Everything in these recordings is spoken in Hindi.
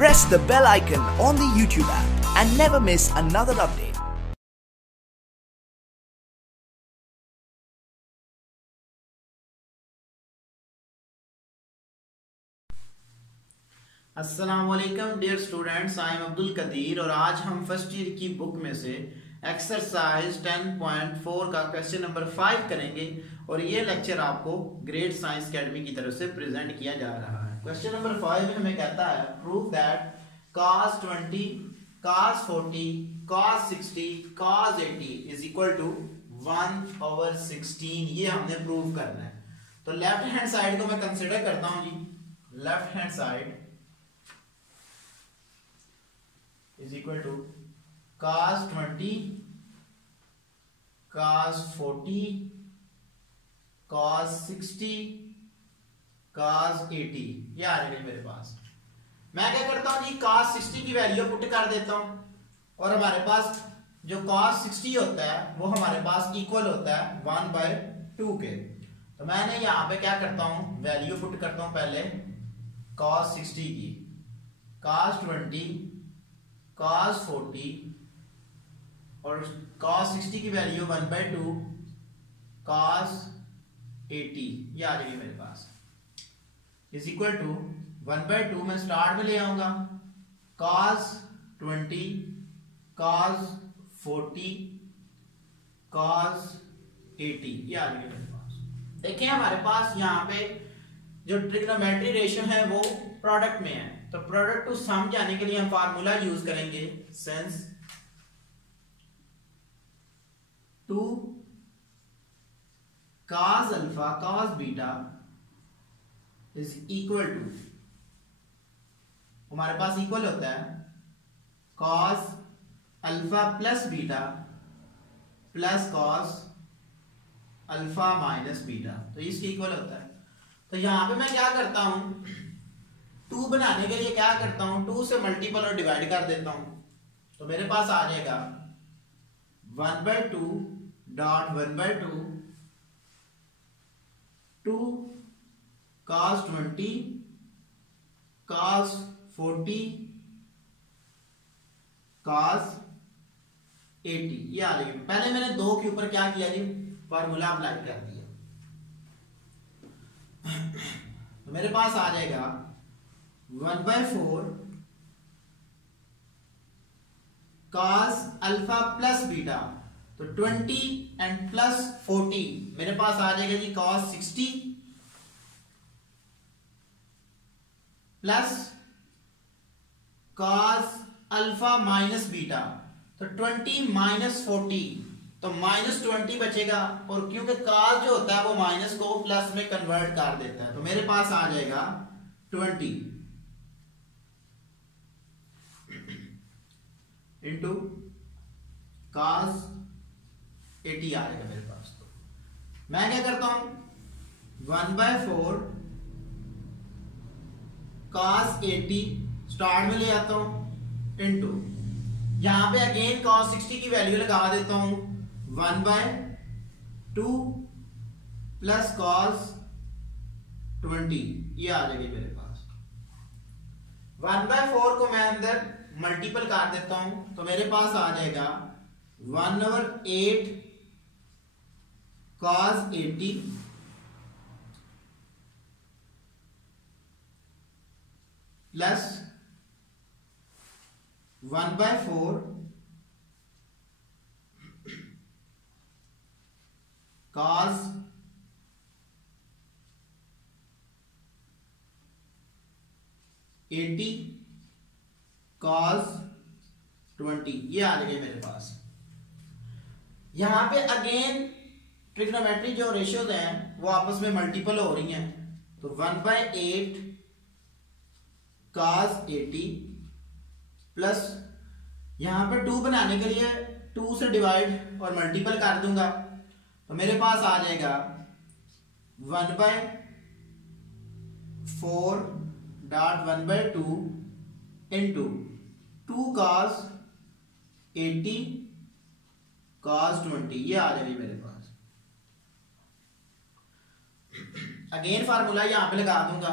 Press the bell icon on the YouTube app and never miss another update. अस्सलाम वालेकुम dear students, I am Abdul Qadir और आज हम फर्स्ट ईयर की बुक में से एक्सरसाइज 10.4 का क्वेश्चन नंबर 5 करेंगे और ये लेक्चर आपको ग्रेड साइंस एकेडमी की तरफ से प्रेजेंट किया जा रहा है। क्वेश्चन नंबर 5 हमें कहता है prove that cos 20, cos 40, cos 60, cos 80 is equal to 1/16। ये हमने प्रूव करना है। तो लेफ्ट हैंड साइड को मैं कंसिडर करता हूं जी। Left hand side is equal to cos 20, cos 40, cos 60, cos 80 ये आ जाएगा मेरे पास। मैं क्या करता हूं जी, cos 60 की वैल्यू पुट कर देता हूं और हमारे पास जो cos 60 होता है वो हमारे पास इक्वल होता है 1/2 के। तो मैंने यहां पे क्या करता हूं, वैल्यू पुट करता हूं पहले cos 60 की, cos 20, cos 40 और cos 60 की वैल्यू 1/2 cos 80 ये आ जाएगी मेरे पास इज इक्वल टू 1/2 में स्टार्ट में ले आऊंगा cos 20, cos 40, cos 80 ये आ जाएगी मेरे पास। देखिए हमारे पास यहाँ पे जो ट्रिग्नोमेट्री रेशियो है वो प्रोडक्ट में है, तो प्रोडक्ट टू सम जाने के लिए हम फार्मूला यूज करेंगे since 2 cos alpha cos beta is equal to, हमारे पास इक्वल होता है cos alpha plus beta plus cos alpha minus beta, तो इसके इक्वल होता है। तो यहां पे मैं क्या करता हूं, 2 बनाने के लिए क्या करता हूं, 2 से मल्टीपल और डिवाइड कर देता हूं। तो मेरे पास आ जाएगा 1/2 डॉट 1/2 2 cos 20, cos 40, cos 80 ये आ जाएगी। पहले मैंने 2 के ऊपर क्या किया जी, फार्मूला अप्लाई कर दिया। तो मेरे पास आ जाएगा 1/4 cos अल्फा प्लस बीटा, तो 20 एंड प्लस 40 मेरे पास आ जाएगा जी cos 60 plus cos alpha minus beta, तो 20 माइनस 40 तो -20 बचेगा और क्योंकि cos जो होता है वो माइनस को प्लस में कन्वर्ट कर देता है, तो मेरे पास आ जाएगा 20 इंटू cos 80 आ जाएगा मेरे पास। तो मैं क्या करता हूं, 1/4 cos 80 स्टार्ट में ले आता हूं इंटू, यहां पे अगेन cos 60 की वैल्यू लगा देता हूं 1/2 प्लस cos 20 ये आ जाएगी मेरे पास। 1/4 को मैं अंदर मल्टीपल कर देता हूं तो मेरे पास आ जाएगा 1/8 cos 80 प्लस 1/4 cos 80 cos 20 ये आ जाएगा मेरे पास। यहां पे अगेन ट्रिग्नोमेट्री जो रेशियोज हैं वो आपस में मल्टीपल हो रही हैं, तो 1/8 cos 80 प्लस यहां पे 2 बनाने के लिए 2 से डिवाइड और मल्टीपल कर दूंगा, तो मेरे पास आ जाएगा 1/4 डॉट 1/2 इंटू 2 cos 80 cos 20 ये आ जाएगी मेरे पास। अगेन फार्मूला यहां पे लगा दूंगा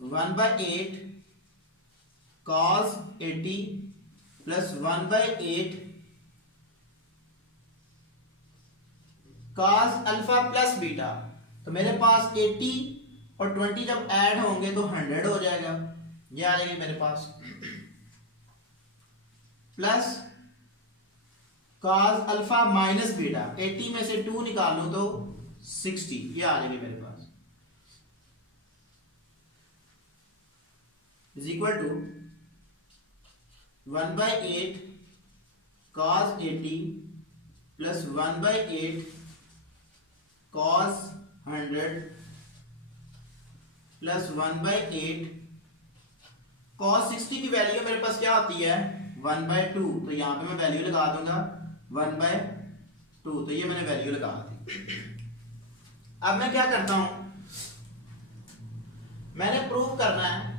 1/8 cos 80 plus 1/8 cos alpha plus beta. तो मेरे पास 80 और 20 जब ऐड होंगे तो 100 हो जाएगा, ये आ जाएगी मेरे पास, plus cos alpha minus beta, 80 में से 2 निकालूं तो 60, ये आ जाएगी मेरे पास, is equal to 1/8 cos 80 plus 1/8 cos 100 plus 1/8 cos 60 की वैल्यू मेरे पास क्या होती है 1/2, तो यहां पे मैं वैल्यू लगा दूंगा 1/2, तो ये मैंने वैल्यू लगा दी। अब मैं क्या करता हूं, मैंने प्रूव करना है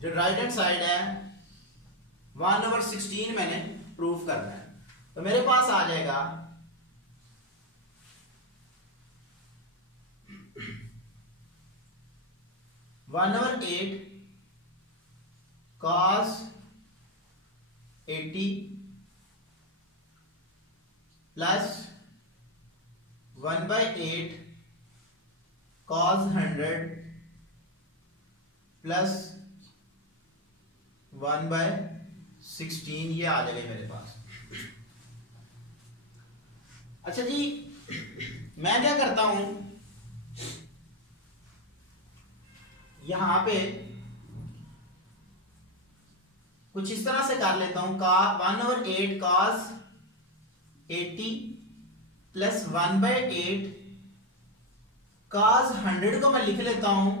जो राइट हैंड साइड है 1/16 मैंने प्रूव करना है। तो मेरे पास आ जाएगा 1/8 cos 80 प्लस 1/8 cos 100 प्लस 1/16, ये आ जाएगा मेरे पास। अच्छा जी, मैं क्या करता हूं, यहां पे कुछ इस तरह से कर लेता हूं, 1/8 cos 80 प्लस 1/8 cos 100 को मैं लिख लेता हूं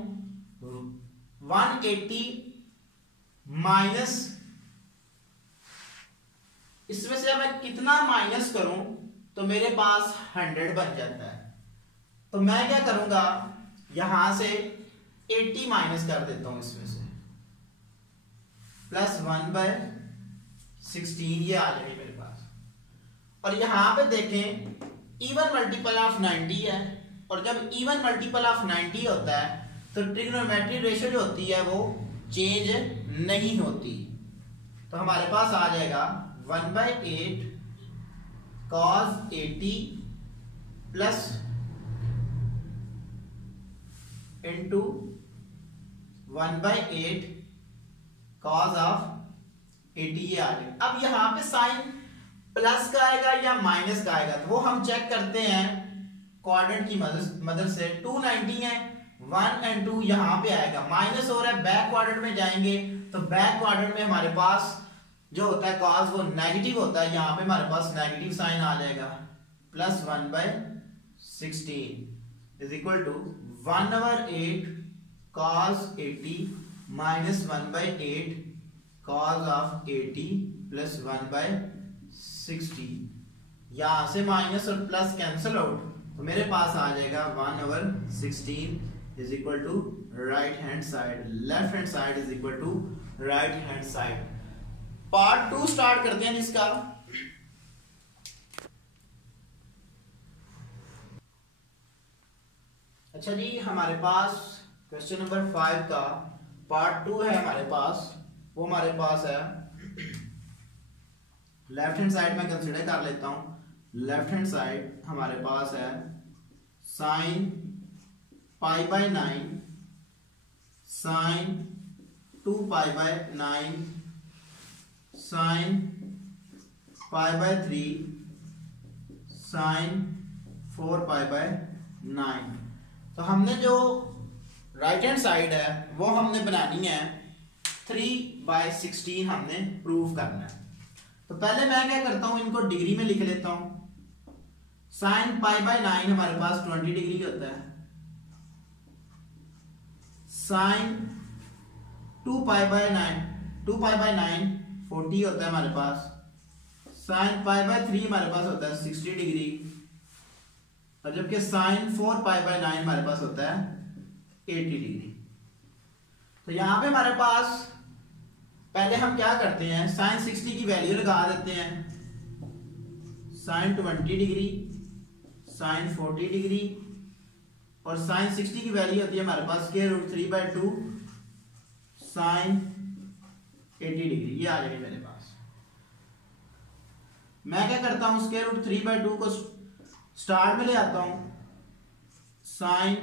180 माइनस, इसमें से मैं कितना माइनस करूं तो मेरे पास 100 बन जाता है। तो मैं क्या करूंगा, यहां से 80 माइनस कर देता हूं इसमें से, प्लस 1/16, ये आ जाएगी मेरे पास। और यहां पे देखें इवन मल्टीपल ऑफ 90 है, और जब इवन मल्टीपल ऑफ 90 होता है तो ट्रिग्नोमेट्रिक रेशियो जो होती है वो चेंज नहीं होती। तो हमारे पास आ जाएगा 1/8 cos 80 plus into 1/8 cos of 80, ये आ गया। अब यहां पे साइन प्लस का आएगा या माइनस का आएगा, तो वो हम चेक करते हैं क्वाड्रेंट की मदद से। 290 है, 1 और 2 यहां पे आएगा, माइनस हो रहा है, बैक क्वाड्रेंट में जाएंगे तो बैक क्वाड्रेंट में हमारे पास जो होता है cos वो नेगेटिव होता है, यहां पे हमारे पास नेगेटिव साइन आ जाएगा, plus 1/16 is equal to 1/8 cos 80 minus 1/8 cos of 80 plus 1/60, यहां से माइनस और प्लस कैंसिल आउट, तो मेरे पास आ जाएगा 1/16 is equal to right hand side, left hand side is equal to right hand side. Part 2 start करते हैं जिसका, अच्छा जी, हमारे पास क्वेश्चन नंबर 5 का पार्ट 2 है हमारे पास, वो हमारे पास है लेफ्ट हैंड साइड में कंसीडर कर लेता हूं। लेफ्ट हैंड साइड हमारे पास है साइन π/9 साइन 2π/9 साइन π/3 साइन 4π/9। तो हमने जो राइट हैंड साइड है वो हमने बनानी है 3/16, हमने प्रूव करना है। तो पहले मैं क्या करता हूं, इनको डिग्री में लिख लेता हूं। साइन π/9 हमारे पास 20 डिग्री होता है, साइन 2π/9 40 होता है हमारे पास, साइन π/3 हमारे पास होता है 60 डिग्री, और जबकि साइन 4π/9 हमारे पास होता है 80 डिग्री। तो यहां पे हमारे पास पहले हम क्या करते हैं, साइन 60 की वैल्यू लगा देते हैं, साइन 20 डिग्री, साइन 40 डिग्री, और साइन 60 की वैल्यू होती है हमारे पास √3/2 साइन 80 डिग्री, ये आ जाएगी मेरे पास। मैं क्या करता हूं, स्क्वायर रूट 3/2 को स्टार्ट में ले आता हूं, साइन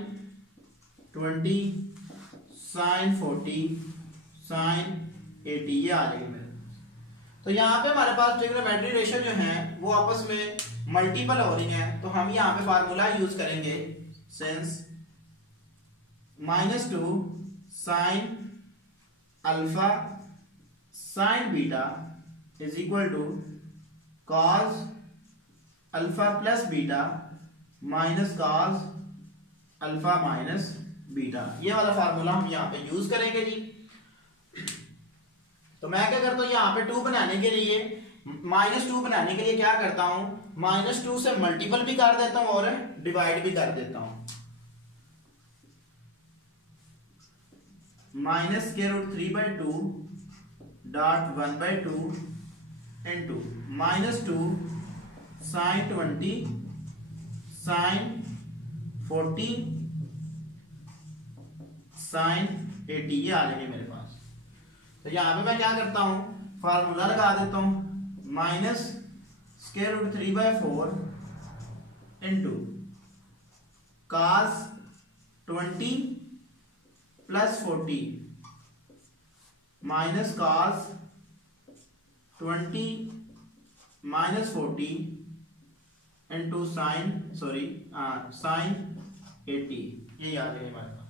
20 साइन 40 साइन 80, ये आ जाएगी मेरे पास। तो यहाँ पे हमारे पास ट्रिग्नोमेट्री रेशियो जो है वो आपस में मल्टीपल हो रही हैं, तो हम यहाँ पे फार्मूला यूज करेंगे, since -2 sine alpha sine beta is equal to cos alpha plus beta minus cos alpha minus beta, ये वाला फार्मूला हम यहाँ पे यूज करेंगे जी। तो मैं क्या करता हूँ, यहाँ पे 2 बनाने के लिए, -2 बनाने के लिए क्या करता हूं, -2 से मल्टीपल भी कर देता हूं और डिवाइड भी कर देता हूं। -√3/2 dot 1/2 into -2 sine 20 sine 40 sine 80, ये आ जाएगी मेरे पास। तो यहां पे मैं क्या करता हूं, फार्मूला लगा देता हूं, -√3/4 into cos 20 plus 40 minus cos 20 minus 40 into sine 80, ये याद है हमारे पास।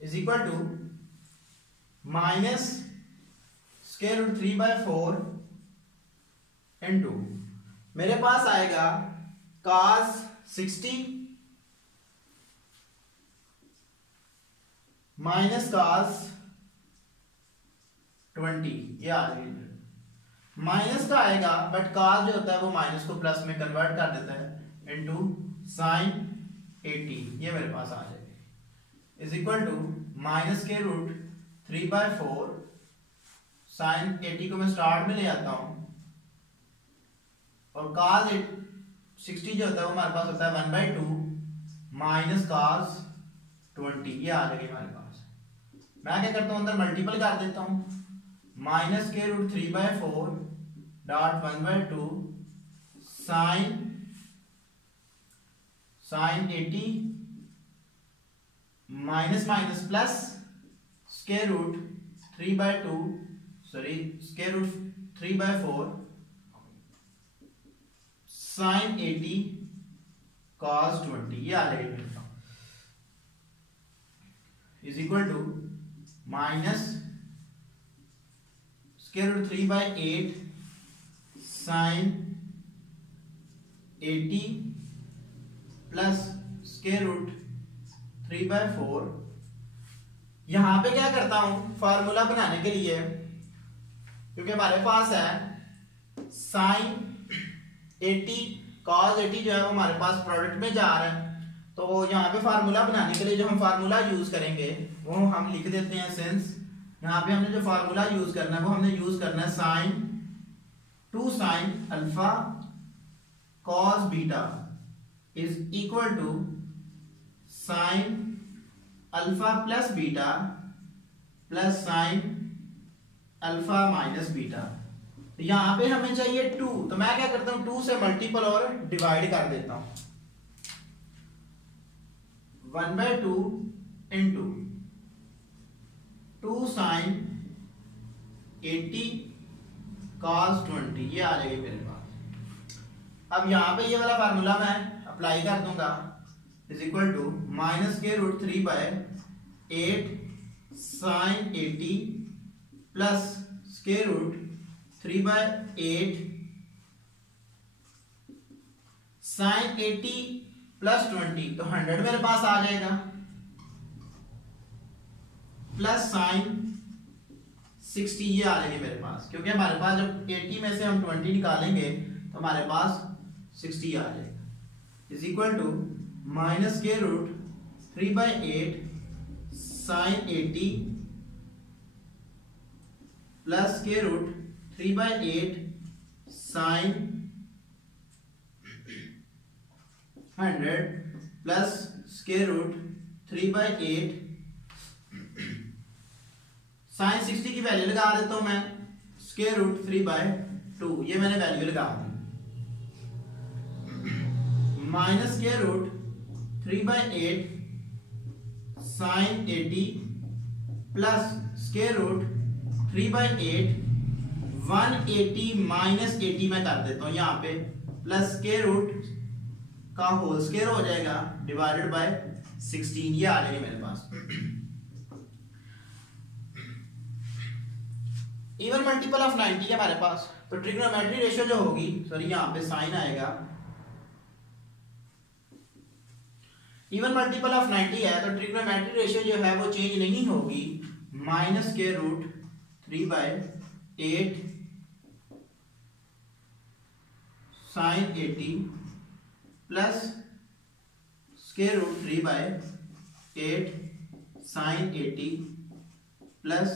इज इक्वल टू -√3/4 इंटू मेरे पास आएगा cos 60 माइनस cos 20, ये आ जाएगा। माइनस का आएगा बट cos जो होता है वो माइनस को प्लस में कन्वर्ट कर देता है, इंटू साइन 80, ये मेरे पास आ जाएगा, इज इक्वल टू -√3/4 साइन 80 को मैं स्टार्ट में ले आता हूं, और cos 60 जो होता है वो हमारे पास होता है 1/2 माइनस cos 20, ये आ जाएगी हमारे पास। मैं क्या करता हूं, अंदर मल्टीपल कर देता हूं, -√3/4 dot 1/2 sine 80 minus minus plus √3/4 sine 80 cos 20, ये आ जाएगा, is equal to -√3/8 sine 80 plus √3/4। यहां पे क्या करता हूं, फार्मूला बनाने के लिए, क्योंकि हमारे पास है साइन 80 cos 80 जो है वो हमारे पास प्रोडक्ट में जा रहा है, तो यहाँ पे फार्मूला बनाने के लिए जो हम फार्मूला यूज करेंगे वो हम लिख देते हैं, सिंस यहाँ पे हमने जो फार्मूला यूज करना है वो हमने यूज करना है sine 2 sine alpha cos beta is equal to sine alpha plus beta plus sine alpha minus beta. तो यहां पे हमें चाहिए 2, तो मैं क्या करता हूं, 2 से मल्टीपल और डिवाइड कर देता हूं, 1/2 इंटू 2 साइन 80 cos 20, ये आ जाएगी मेरे पास। अब यहां पे ये वाला फार्मूला मैं अप्लाई कर दूंगा, is equal to -√3/8 sine 80 plus √3/8 sine 80 plus 20, तो 100 मेरे पास आ जाएगा, प्लस साइन 60, ये आ जाएगी मेरे पास, क्योंकि हमारे पास जब 80 में से हम 20 निकालेंगे तो हमारे पास 60 आ जाएगा, is equal to -√3/8 sine 80 plus √3/8 sine 100 plus square root 3/8 sine 60 की वैल्यू लगा देता हूं मैं स्क्वायर रूट 3/2, ये मैंने वैल्यू लगा दी, minus square root 3/8 sine 80 plus square root 3/8 180 minus 80 मैं कर देता हूं यहां पे, प्लस स्क्वायर रूट का होल स्क्वायर हो जाएगा डिवाइडेड बाय 16, ये आ जाएगा मेरे पास। इवन मल्टीपल ऑफ 90 है हमारे पास, तो ट्रिग्नोमेट्री रेशियो जो होगी, सॉरी यहां पे साइन आएगा, इवन मल्टीपल ऑफ 90 है तो ट्रिग्नोमेट्री रेशियो जो है वो चेंज नहीं होगी, minus square root 3/8 sine 80 plus square root 3/8 sine 80 plus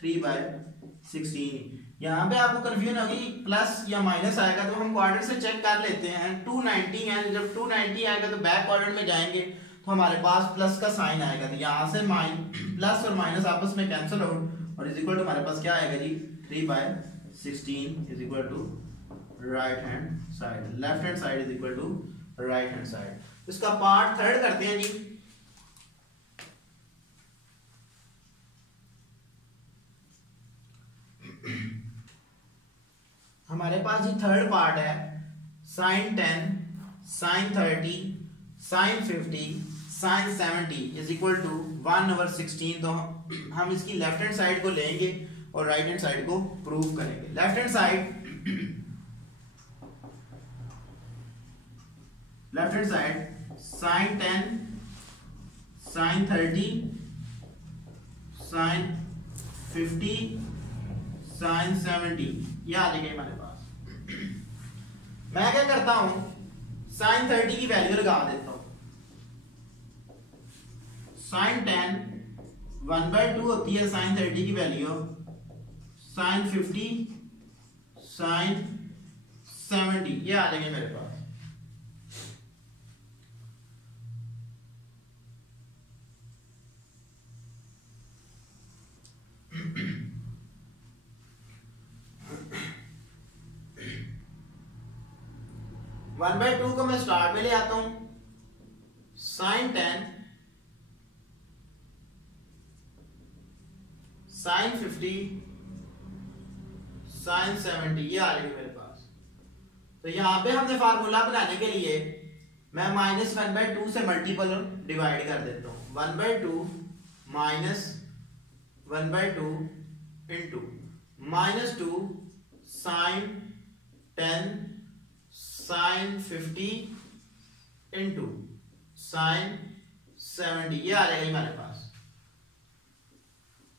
3/16। यहाँ पे आपको कंफ्यूजन होगी प्लस या माइनस आएगा तो हम क्वाड्रेंट से चेक कर लेते हैं। 290 है, जब 290 आएगा तो बैक क्वाड्रेंट में जाएंगे तो हमारे पास प्लस का साइन आएगा, तो यहाँ से प्लस और माइनस आपस में कैंसिल आउट और इज इक्वल टू हमारे पास क्या आएगा जी 3/16 is equal to right hand side, left hand side is equal to right hand side. इसका पार्ट थर्ड करते हैं जी। हमारे पास जी थर्ड पार्ट है sine 10 sine 30 sine 50 sine 70 is equal to 1/16। तो हम इसकी लेफ्ट हैंड साइड को लेंगे और राइट हैंड साइड को प्रूव करेंगे। Left hand side sine 10 sine 30 sine 50 sine 70 ये आ जाएगा हमारे पास। मैं क्या करता हूं साइन 30 की वैल्यू लगा देता हूं। साइन 10 1/2 होती है साइन 30 की वैल्यू, साइन 50 साइन 70 ये आ जाएंगे मेरे पास। वन बाई टू को मैं स्टार्ट में ले आता हूं, साइन 10 साइन 50 साइन 70 ये आ जाएगी मेरे पास। तो यहां पे हमने फार्मूला बनाने के लिए मैं -1/2 से मल्टीपल डिवाइड कर देता हूं। 1/2 minus 1/2 into -2 sine 10 sine 50 into sine 70 ये आ जाएगा हमारे पास।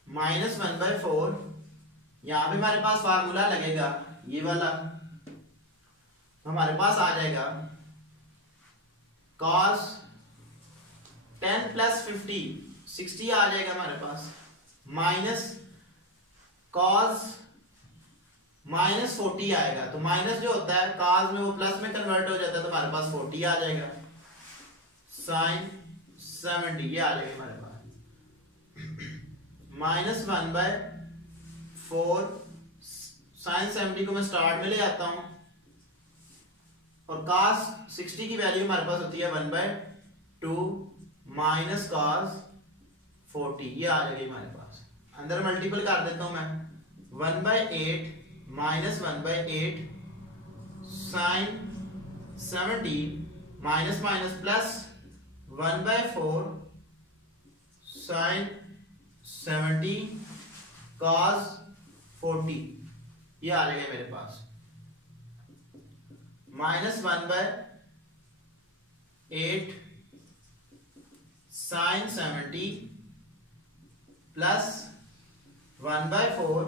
-1/4 यहां पे हमारे पास फार्मूला लगेगा ये वाला, हमारे पास आ जाएगा cos 10 प्लस 50 60 आ जाएगा हमारे पास, माइनस cos -40 आएगा। तो माइनस जो होता है cos में वो प्लस में कन्वर्ट हो जाता है तो हमारे पास 40 आ जाएगा, साइन 70 ये आ जाएगा हमारे पास। -1/4 साइन 70 को मैं स्टार्ट में ले आता हूं और cos 60 की वैल्यू हमारे पास होती है 1/2 माइनस cos 40 ये आ जाएगी हमारे पास। अंदर मल्टीपल कर देता हूं मैं, 1/8 minus 1/8 sine 70 minus minus plus 1/4 sine 70 cos 40 ये आ जाएगा मेरे पास। -1/8 साइन 70 प्लस 1/4,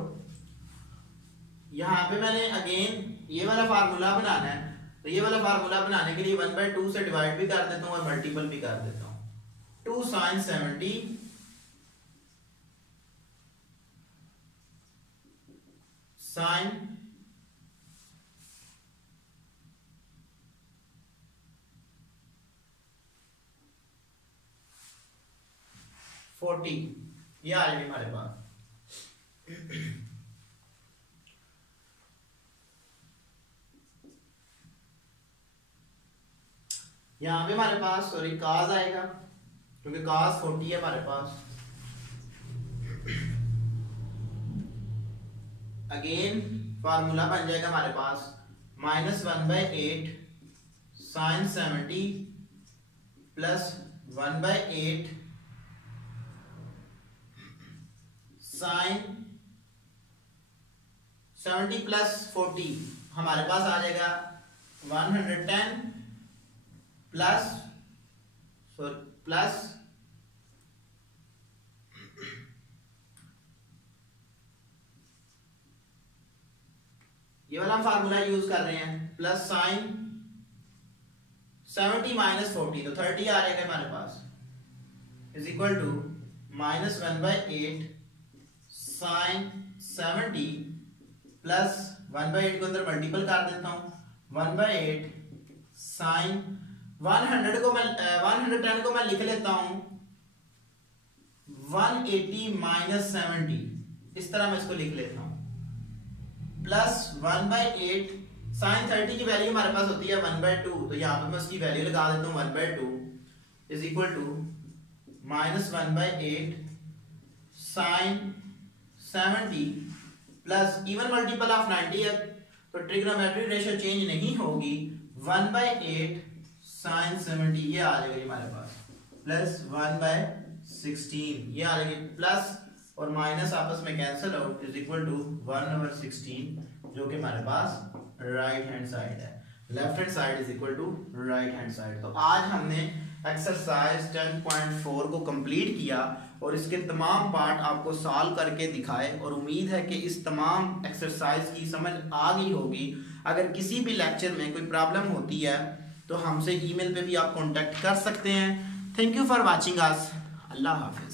यहां पे मैंने अगेन ये वाला फार्मूला बनाना है तो ये वाला फार्मूला बनाने के लिए 1/2 से डिवाइड भी कर देता हूं और मल्टीपल भी कर देता हूं। 2 साइन 70 साइन 70 40 ये आ जाएगी हमारे पास। यहाँ पे हमारे पास सॉरी काज आएगा क्योंकि काज 40 है हमारे पास। अगेन फार्मूला बन जाएगा हमारे पास -1/8 sin 70 प्लस 1/8 sin 70 प्लस 40 हमारे पास आ जाएगा 110 प्लस ये वाला फार्मूला यूज कर रहे हैं प्लस साइन 70 माइनस 40 तो 30 आ जाएगा हमारे पास is equal to -1/8 sine 70 plus 1/8 को अंदर मल्टीपल कर देता हूं 1/8 साइन 110 को मैं लिख लेता हूं 180 माइनस 70 इस तरह मैं इसको लिख लेता हूं प्लस 1/8 साइन 30 की वैल्यू हमारे पास होती है 1/2 तो यहां पे मैं उसकी वैल्यू लगा देता हूं 1/2 is equal to -1/8 sine 70 plus even multiple of 90 है तो ट्रिग्नोमेट्रिक रेशियो चेंज नहीं होगी 1/8 साइन 70 ये आ जाएगी हमारे पास प्लस 1/16 ये आ जाएगी प्लस और माइनस आपस में cancel out is equal to 1/16 जो कि हमारे पास राइट हैंड साइड है। Left hand side is equal to right hand side. तो आज हमने एक्सरसाइज 10.4 को कंप्लीट किया और इसके तमाम पार्ट आपको सॉल्व करके दिखाए और उम्मीद है कि इस तमाम एक्सरसाइज की समझ आ गई होगी। अगर किसी भी लेक्चर में कोई प्रॉब्लम होती है तो हमसे ईमेल पे भी आप कांटेक्ट कर सकते हैं। Thank you for watching us. Allah Hafiz.